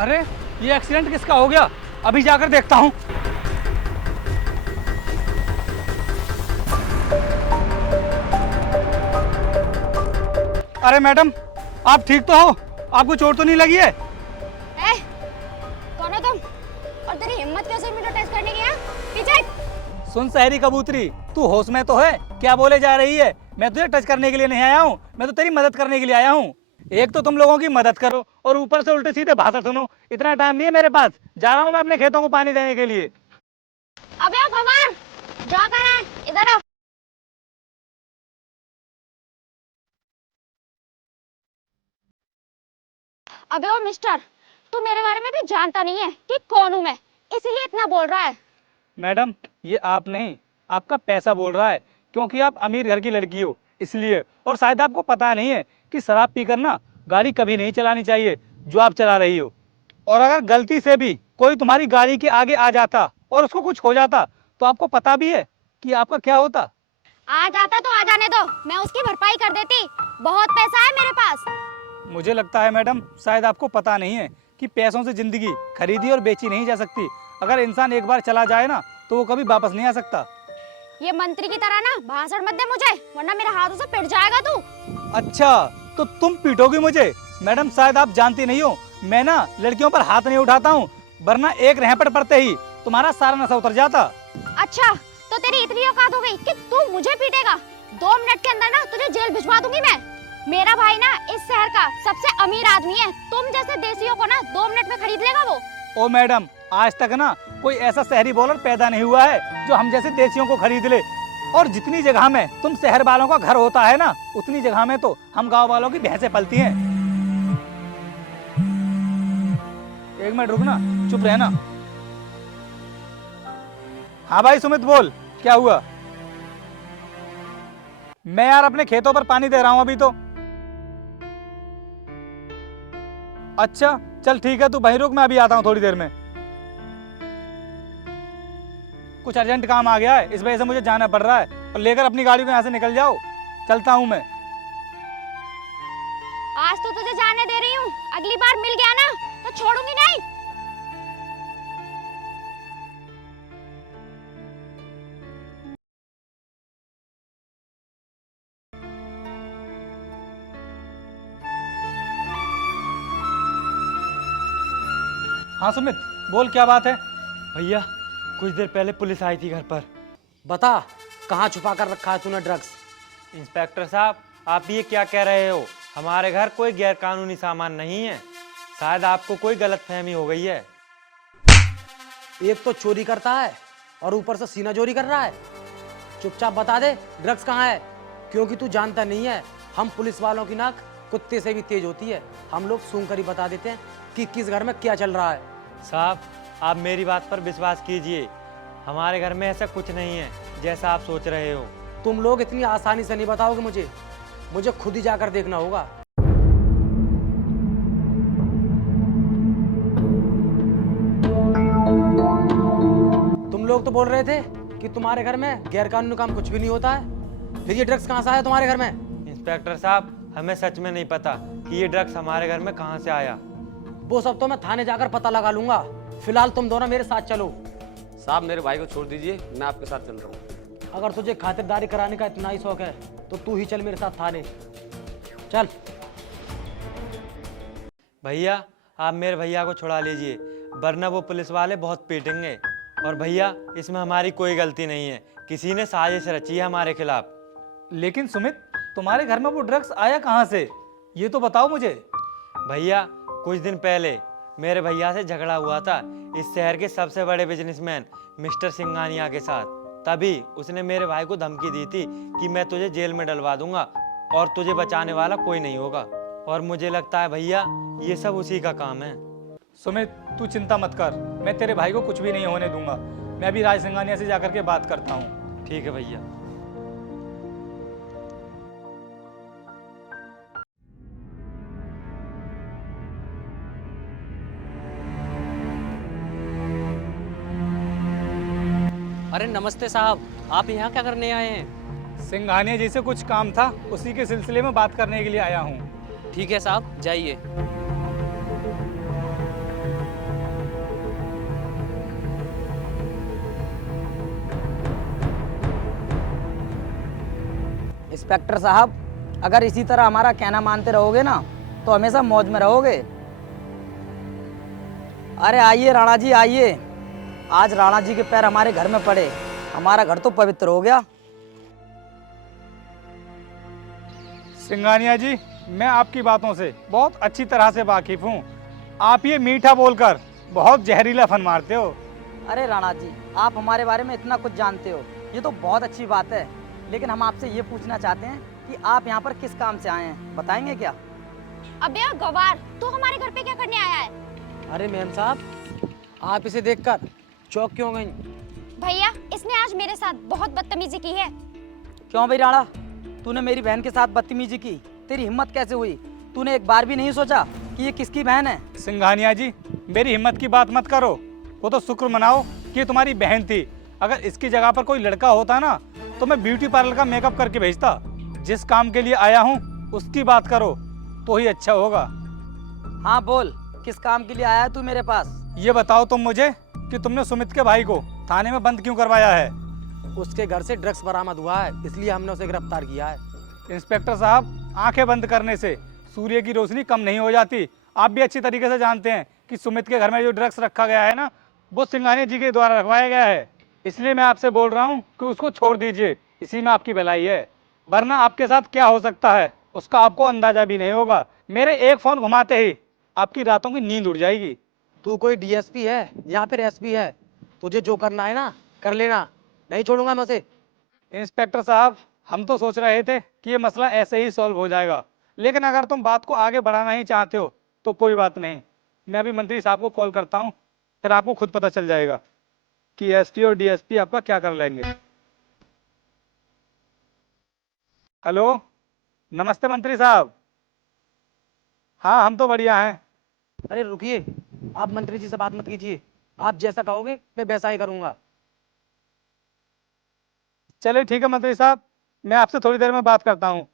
अरे ये एक्सीडेंट किसका हो गया? अभी जाकर देखता हूँ। अरे मैडम, आप ठीक तो हो? आपको चोट तो नहीं लगी है? कौन हो तुम? और तेरी हिम्मत कैसे मीटर टेस्ट करने की है? पीछे। सुन शहरी कबूतरी, तू होश में तो है? क्या बोले जा रही है? मैं तुझे टच करने के लिए नहीं आया हूँ, मैं तो तेरी मदद करने के लिए आया हूँ। एक तो तुम लोगों की मदद करो और ऊपर से उल्टे सीधे भाषण सुनो। इतना टाइम नहीं है मेरे पास, जा रहा हूँ मैं अपने खेतों को पानी देने के लिए। अबे ओ भगवान, जा कर है इधर आ। अबे ओ मिस्टर, तू मेरे बारे में भी जानता नहीं है कि कौन हूँ मैं, इसीलिए इतना बोल रहा है। मैडम, ये आप नहीं, आपका पैसा बोल रहा है, क्योंकि आप अमीर घर की लड़की हो इसलिए। और शायद आपको पता नहीं है कि शराब पीकर ना गाड़ी कभी नहीं चलानी चाहिए, जो आप चला रही हो। और अगर गलती से भी कोई तुम्हारी गाड़ी के आगे आ जाता और उसको कुछ हो जाता, तो आपको पता भी है कि आपका क्या होता? आ जाता तो आ जाने दो, मैं उसकी भरपाई कर देती। बहुत पैसा है मेरे पास। मुझे लगता है मैडम, शायद आपको पता नहीं है कि पैसों से जिंदगी खरीदी और बेची नहीं जा सकती। अगर इंसान एक बार चला जाए ना, तो वो कभी वापस नहीं आ सकता। ये मंत्री की तरह ना भाषण मत दे मुझे, वरना मेरे हाथों से पिट जाएगा तू। अच्छा, तो तुम पीटोगी मुझे? मैडम, शायद आप जानती नहीं हो, मैं ना लड़कियों पर हाथ नहीं उठाता हूँ, वरना एक रहपट पड़ते ही तुम्हारा सारा नशा उतर जाता। अच्छा, तो तेरी इतनी औकात हो गई कि तू मुझे पीटेगा? 2 मिनट के अंदर ना तुझे जेल भिजवा दूंगी मैं। मेरा भाई ना इस शहर का सबसे अमीर आदमी है, तुम जैसे देसियों को ना 2 मिनट में खरीद लेगा वो। ओ मैडम, आज तक ना कोई ऐसा शहरी बॉलर पैदा नहीं हुआ है जो हम जैसे देसियों को खरीद ले। और जितनी जगह में तुम शहर वालों का घर होता है ना, उतनी जगह में तो हम गांव वालों की भैंसें पलती हैं। एक मिनट रुकना, चुप रहना। हाँ भाई सुमित, बोल, क्या हुआ? मैं यार अपने खेतों पर पानी दे रहा हूं अभी तो। अच्छा चल ठीक है, तू वहीं रुक, मैं अभी आता हूं थोड़ी देर में। कुछ अर्जेंट काम आ गया है, इस वजह से मुझे जाना पड़ रहा है। और लेकर अपनी गाड़ी को यहाँ से निकल जाओ, चलता हूँ मैं। आज तो तुझे जाने दे रही हूँ, अगली बार मिल गया ना तो छोड़ूंगी नहीं। हाँ सुमित, बोल, क्या बात है? भैया, कुछ देर पहले पुलिस आई थी घर पर। बता, कहाँ छुपा कर रखा है तूने ड्रग्स? इंस्पेक्टर साहब, आप ये क्या कह रहे हो? हमारे घर कोई गैरकानूनी सामान नहीं है। शायद आपको कोई गलतफहमी हो गई है। एक तो चोरी करता है और ऊपर से सीना चोरी कर रहा है। चुपचाप बता दे ड्रग्स कहाँ है, क्योंकि तू जानता नहीं है, हम पुलिस वालों की नाक कुत्ते से भी तेज होती है। हम लोग सूंघ कर ही बता देते हैं कि किस घर में क्या चल रहा है। साहब, आप मेरी बात पर विश्वास कीजिए, हमारे घर में ऐसा कुछ नहीं है जैसा आप सोच रहे हो। तुम लोग इतनी आसानी से नहीं बताओगे मुझे खुद ही जाकर देखना होगा। तुम लोग तो बोल रहे थे कि तुम्हारे घर में गैरकानूनी काम कुछ भी नहीं होता है, फिर ये ड्रग्स कहाँ से आया तुम्हारे घर में? इंस्पेक्टर साहब, हमें सच में नहीं पता कि ये ड्रग्स हमारे घर में कहाँ से आया। वो सब तो मैं थाने जाकर पता लगा लूंगा। फिलहाल तुम दोनों मेरे साथ चलो। साहब, मेरे भाई को छोड़ दीजिए, मैं आपके साथ चल रहा हूँ। अगर तुझे खातिरदारी कराने का इतना ही शौक है तो तू ही चल मेरे साथ थाने। चल। भैया, आप मेरे भैया को छुड़ा लीजिए, वरना वो पुलिस वाले बहुत पीटेंगे। और भैया, इसमें हमारी कोई गलती नहीं है, किसी ने साजिश रची है हमारे खिलाफ। लेकिन सुमित, तुम्हारे घर में वो ड्रग्स आया कहाँ से, ये तो बताओ मुझे। भैया, कुछ दिन पहले मेरे भैया से झगड़ा हुआ था इस शहर के सबसे बड़े बिजनेसमैन मिस्टर सिंघानिया के साथ। तभी उसने मेरे भाई को धमकी दी थी कि मैं तुझे जेल में डलवा दूंगा और तुझे बचाने वाला कोई नहीं होगा। और मुझे लगता है भैया, ये सब उसी का काम है। सुमित, तू चिंता मत कर, मैं तेरे भाई को कुछ भी नहीं होने दूंगा। मैं अभी राज सिंघानिया से जाकर के बात करता हूँ। ठीक है भैया। अरे नमस्ते साहब, आप यहाँ क्या करने आए हैं? सिंघानिया जी से कुछ काम था, उसी के सिलसिले में बात करने के लिए आया हूँ। ठीक है साहब, जाइए। इंस्पेक्टर साहब, अगर इसी तरह हमारा कहना मानते रहोगे ना तो हमेशा मौज में रहोगे। अरे आइए राणा जी आइए, आज राणा जी के पैर हमारे घर में पड़े, हमारा घर तो पवित्र हो गया। सिंघानिया जी, मैं आपकी बातों से बहुत अच्छी तरह से वाकिफ हूँ। आप ये मीठा बोलकर बहुत जहरीला फन मारते हो। अरे राणा जी, आप हमारे बारे में इतना कुछ जानते हो, ये तो बहुत अच्छी बात है, लेकिन हम आपसे ये पूछना चाहते हैं कि आप यहाँ पर किस काम से आए हैं, बताएंगे क्या? अबे गवार, तू हमारे घर पे क्या करने आया है? अरे मैम साहब, आप इसे देखकर चौंक क्यों गई? भैया, इसने आज मेरे साथ बहुत बदतमीजी की है। क्यों भाई राणा, तूने मेरी बहन के साथ बदतमीजी की? तेरी हिम्मत कैसे हुई? तूने एक बार भी नहीं सोचा कि ये किसकी बहन है? सिंघानिया जी, मेरी हिम्मत की बात मत करो, वो तो शुक्र मनाओ कि ये तुम्हारी बहन थी। अगर इसकी जगह पर कोई लड़का होता ना तो मैं ब्यूटी पार्लर का मेकअप करके भेजता। जिस काम के लिए आया हूँ उसकी बात करो तो ही अच्छा होगा। हाँ बोल, किस काम के लिए आया है तू मेरे पास? ये बताओ तुम मुझे कि तुमने सुमित के भाई को थाने में बंद क्यों करवाया है? उसके घर से ड्रग्स बरामद हुआ है, इसलिए हमने उसे गिरफ्तार किया है। इंस्पेक्टर साहब, आंखें बंद करने से सूर्य की रोशनी कम नहीं हो जाती। आप भी अच्छी तरीके से जानते हैं कि सुमित के घर में जो ड्रग्स रखा गया है ना, वो सिंघानिया जी के द्वारा रखवाया गया है। इसलिए मैं आपसे बोल रहा हूँ कि उसको छोड़ दीजिए, इसी में आपकी भलाई है, वरना आपके साथ क्या हो सकता है उसका आपको अंदाजा भी नहीं होगा। मेरे एक फोन घुमाते ही आपकी रातों की नींद उड़ जाएगी। तू कोई डीएसपी है या फिर एसपी है? तुझे जो करना है ना कर लेना, नहीं छोड़ूंगा मैं उसे। इंस्पेक्टर साहब, हम तो सोच रहे थे कि ये मसला ऐसे ही सॉल्व हो जाएगा, लेकिन अगर तुम बात को आगे बढ़ाना ही चाहते हो तो कोई बात नहीं, मैं अभी मंत्री साहब को कॉल करता हूँ, फिर आपको खुद पता चल जाएगा कि एसपी और डीएसपी आपका क्या कर लेंगे। हेलो, नमस्ते मंत्री साहब। हाँ, हम तो बढ़िया हैं। अरे रुकिए, आप मंत्री जी से बात मत कीजिए, आप जैसा कहोगे मैं वैसा ही करूंगा। चलिए ठीक है मंत्री साहब, मैं आपसे थोड़ी देर में बात करता हूँ।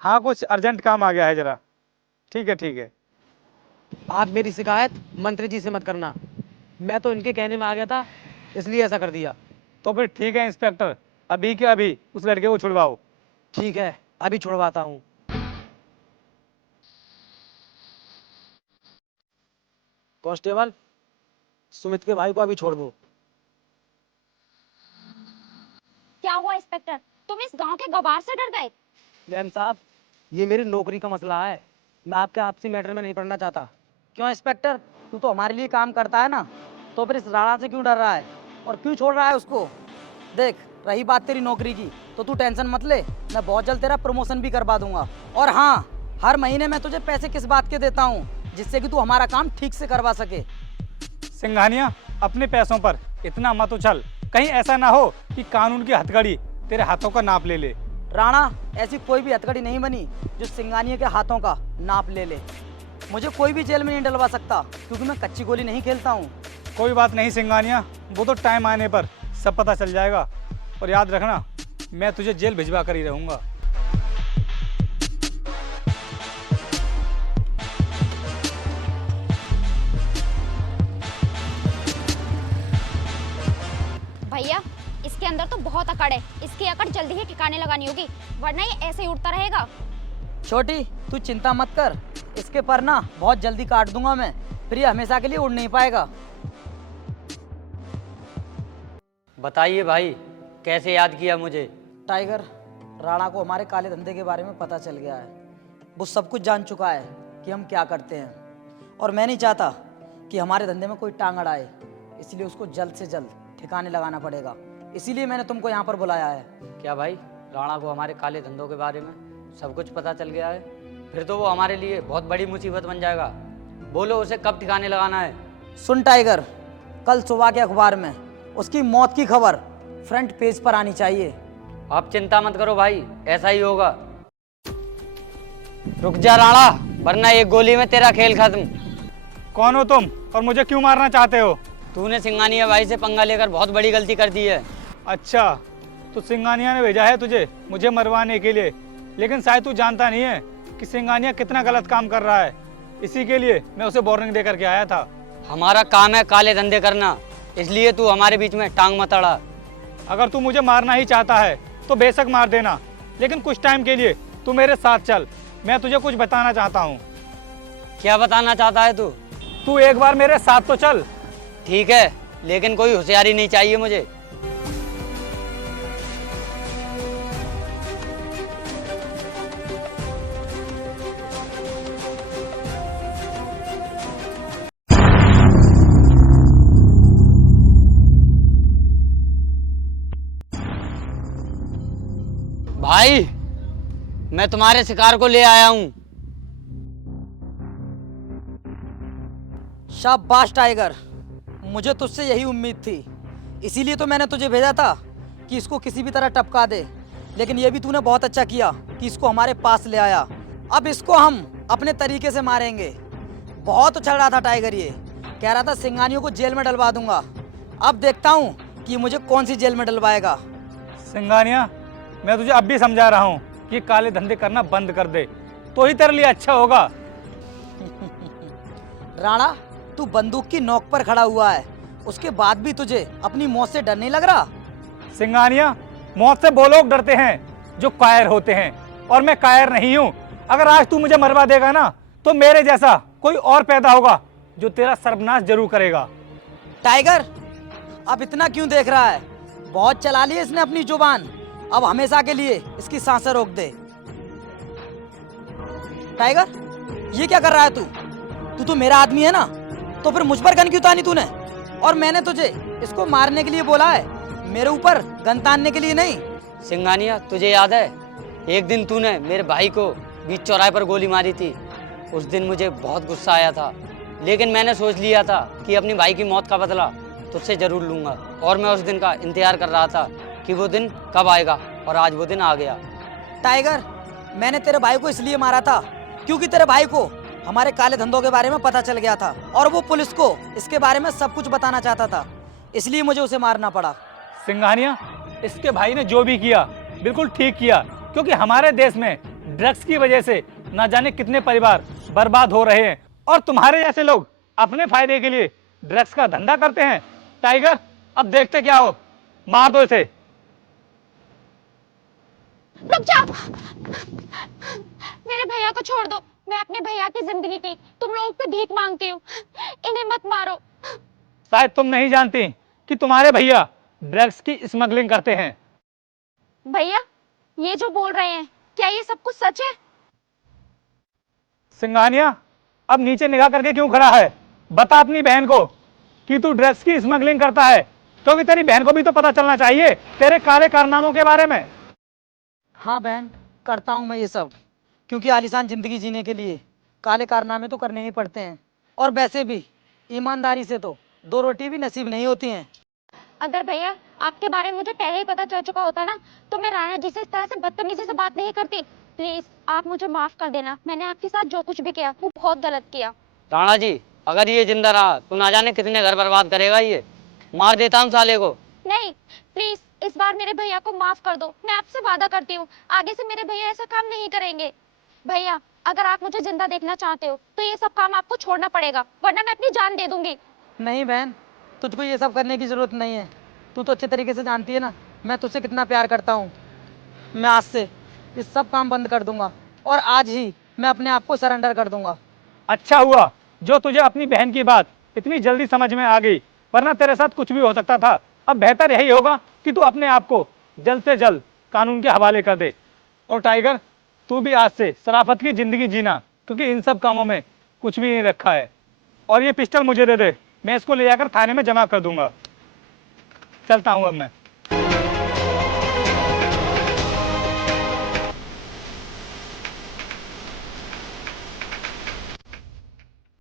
हाँ, कुछ अर्जेंट काम आ गया है जरा। ठीक है ठीक है। आप मेरी शिकायत मंत्री जी से मत करना, मैं तो इनके कहने में आ गया था इसलिए ऐसा कर दिया। तो फिर ठीक है इंस्पेक्टर, अभी के अभी उस लड़के को छुड़वाओ। ठीक है, अभी छुड़वाता हूँ। कांस्टेबल, सुमित के भाई को अभी छोड़ दो। क्या हुआ इंस्पेक्टर, तुम इस गांव के गवार से डर गए? मैम साहब, ये मेरी नौकरी का मसला है, मैं आपके आपसी मैटर में नहीं पड़ना चाहता। क्यों इंस्पेक्टर, तू तो हमारे लिए काम करता है ना, तो फिर इस राणा से क्यों डर रहा है और क्यों छोड़ रहा है उसको? देख, रही बात तेरी नौकरी की तो तू टेंशन मत ले, मैं बहुत जल्द तेरा प्रमोशन भी करवा दूंगा। और हाँ, हर महीने मैं तुझे पैसे किस बात के देता हूँ, जिससे कि तू हमारा काम ठीक से करवा सके। सिंघानिया, अपने पैसों पर इतना मत उछल, कहीं ऐसा ना हो कि कानून की हथकड़ी तेरे हाथों का नाप ले ले। राणा, ऐसी कोई भी हथकड़ी नहीं बनी जो सिंघानिया के हाथों का नाप ले ले। मुझे कोई भी जेल में नहीं डलवा सकता, क्योंकि मैं कच्ची गोली नहीं खेलता हूँ। कोई बात नहीं सिंघानिया, वो तो टाइम आने पर सब पता चल जाएगा। और याद रखना, मैं तुझे जेल भिजवा कर ही रहूँगा। भैया, इसके अंदर तो बहुत अकड़ है, इसकी अकड़ जल्दी ही ठिकाने लगानी होगी, वरना ये ऐसे ही उड़ता रहेगा। छोटी, तू चिंता मत कर, इसके पर ना बहुत जल्दी काट दूंगा मैं, फिर ये हमेशा के लिए उड़ नहीं पाएगा। बताइए भाई, कैसे याद किया मुझे? टाइगर, राणा को हमारे काले धंधे के बारे में पता चल गया है। वो सब कुछ जान चुका है कि हम क्या करते हैं, और मैं नहीं चाहता कि हमारे धंधे में कोई टांग अड़ाए, इसलिए उसको जल्द से जल्द ठिकाने लगाना पड़ेगा। इसीलिए मैंने तुमको यहाँ पर बुलाया है। क्या भाई, राणा को हमारे काले धंधों के बारे में सब कुछ पता चल गया है? फिर तो वो हमारे लिए बहुत बड़ी मुसीबत बन जाएगा। बोलो, उसे कब ठिकाने लगाना है? सुन टाइगर, कल सुबह के अखबार में उसकी मौत की खबर फ्रंट पेज पर आनी चाहिए। आप चिंता मत करो भाई, ऐसा ही होगा। रुक जा राणा, वरना एक गोली में तेरा खेल खत्म। कौन हो तुम और मुझे क्यों मारना चाहते हो? तूने सिंघानिया भाई से पंगा लेकर बहुत बड़ी गलती कर दी है। अच्छा, तो सिंघानिया ने भेजा है तुझे मुझे मरवाने के लिए, लेकिन शायद तू जानता नहीं है कि सिंघानिया कितना गलत काम कर रहा है। इसी के लिए मैं उसे वार्निंग देकर के आया था। हमारा काम है काले धंधे करना, इसलिए तू हमारे बीच में टांग मत अड़ा। अगर तू मुझे मारना ही चाहता है तो बेशक मार देना, लेकिन कुछ टाइम के लिए तू मेरे साथ चल। मैं तुझे कुछ बताना चाहता हूँ। क्या बताना चाहता है तू? तू एक बार मेरे साथ तो चल। ठीक है, लेकिन कोई होशियारी नहीं चाहिए मुझे। भाई, मैं तुम्हारे शिकार को ले आया हूं। शाबाश टाइगर, मुझे तुझसे यही उम्मीद थी। इसीलिए तो मैंने तुझे भेजा था कि इसको किसी भी तरह टपका दे। लेकिन ये भी तूने बहुत अच्छा किया कि इसको हमारे पास ले आया। अब इसको हम अपने तरीके से मारेंगे। बहुत उछल रहा था टाइगर, ये कह रहा था सिंघानियों को जेल में डलवा दूंगा। अब देखता हूँ कि मुझे कौन सी जेल में डलवाएगा। सिंघानिया, मैं तुझे अब भी समझा रहा हूँ कि काले धंधे करना बंद कर दे, तो ही तेरे लिए अच्छा होगा। राणा, तू बंदूक की नोक पर खड़ा हुआ है, उसके बाद भी तुझे अपनी मौत से डर नहीं लग रहा? सिंघानिया, मौत से वो लोग डरते हैं जो कायर होते हैं, और मैं कायर नहीं हूँ। अगर आज तू मुझे मरवा देगा ना, तो मेरे जैसा कोई और पैदा होगा जो तेरा सर्वनाश जरूर करेगा। टाइगर, अब इतना क्यों देख रहा है? बहुत चला ली इसने अपनी जुबान, अब हमेशा के लिए इसकी सांसें रोक दे। टाइगर, ये क्या कर रहा है तू? तू तो मेरा आदमी है ना, तो फिर मुझ पर गन क्यों तानी तूने? और मैंने तुझे इसको मारने के लिए बोला है, मेरे ऊपर गन तानने के लिए नहीं। सिंघानिया, तुझे याद है एक दिन तूने मेरे भाई को बीच चौराहे पर गोली मारी थी? उस दिन मुझे बहुत गुस्सा आया था, लेकिन मैंने सोच लिया था कि अपनी भाई की मौत का बदला तुझसे जरूर लूंगा। और मैं उस दिन का इंतजार कर रहा था कि वो दिन कब आएगा, और आज वो दिन आ गया। टाइगर, मैंने तेरे भाई को इसलिए मारा था क्योंकि तेरे भाई को हमारे काले धंधों के बारे में पता चल गया था, और वो पुलिस को इसके बारे में सब कुछ बताना चाहता था, इसलिए मुझे उसे मारना पड़ा। सिंघानिया, इसके भाई ने जो भी किया बिल्कुल ठीक किया, क्योंकि हमारे देश में ड्रग्स की वजह से ना जाने कितने परिवार बर्बाद हो रहे हैं, और तुम्हारे जैसे लोग अपने फायदे के लिए ड्रग्स का धंधा करते हैं। टाइगर, अब देखते क्या हो, मार दो इसे। रुक जाओ, मेरे भैया को छोड़ दो। मैं अपने भैया की जिंदगी की तुम लोगों से भीख मांगती हूँ, इन्हें मत मारो। शायद तुम नहीं जानती कि तुम्हारे भैया ड्रग्स की स्मगलिंग करते हैं। भैया, ये जो बोल रहे हैं, क्या ये सब कुछ सच है? सिंघानिया, अब नीचे निगाह करके क्यों खड़ा है? बता अपनी बहन को कि तू ड्रग्स की स्मगलिंग करता है, क्योंकि तेरी बहन को भी तो पता चलना चाहिए तेरे काले कारनामों के बारे में। हाँ बहन, करता हूँ मैं ये सब, क्योंकि आलीशान जिंदगी जीने के लिए काले कारनामे तो करने ही पड़ते हैं। और वैसे भी ईमानदारी से तो दो रोटी भी नसीब नहीं होती हैं। अगर भैया आपके बारे में मुझे पहले ही पता चल चुका होता ना, तो मैं राणा जी से इस तरह से बदतमीजी से बात नहीं करती। प्लीज आप मुझे माफ कर देना, मैंने आपके साथ जो कुछ भी किया वो बहुत गलत किया। राणा जी, अगर ये जिंदा रहा तो ना जाने कितने घर बर्बाद करेगा। ये मार देता हूँ साले को। नहीं, प्लीज इस बार मेरे भैया को माफ कर दो। मैं आपसे वादा करती हूँ आगे से मेरे भैया ऐसा काम नहीं करेंगे। भैया, अगर आप मुझे जिंदा देखना चाहते हो तो ये सब काम आपको छोड़ना पड़ेगा, वरना मैं अपनी जान दे दूंगी। नहीं बहन, तुझको ये सब करने की जरूरत नहीं है। तू तो अच्छे तरीके से जानती है ना मैं तुझसे कितना प्यार करता हूँ। मैं आज से ये सब काम बंद कर दूंगा, और आज ही मैं अपने आप को सरेंडर कर दूंगा। अच्छा हुआ जो तुझे अपनी बहन की बात इतनी जल्दी समझ में आ गई, वरना तेरे साथ कुछ भी हो सकता था। अब बेहतर यही होगा कि तू अपने आप को जल्द से जल्द कानून के हवाले कर दे। और टाइगर, तू भी आज से शराफत की जिंदगी जीना, क्योंकि इन सब कामों में कुछ भी नहीं रखा है। और ये पिस्टल मुझे दे दे, मैं इसको ले जाकर थाने में जमा कर दूंगा। चलता हूँ अब मैं।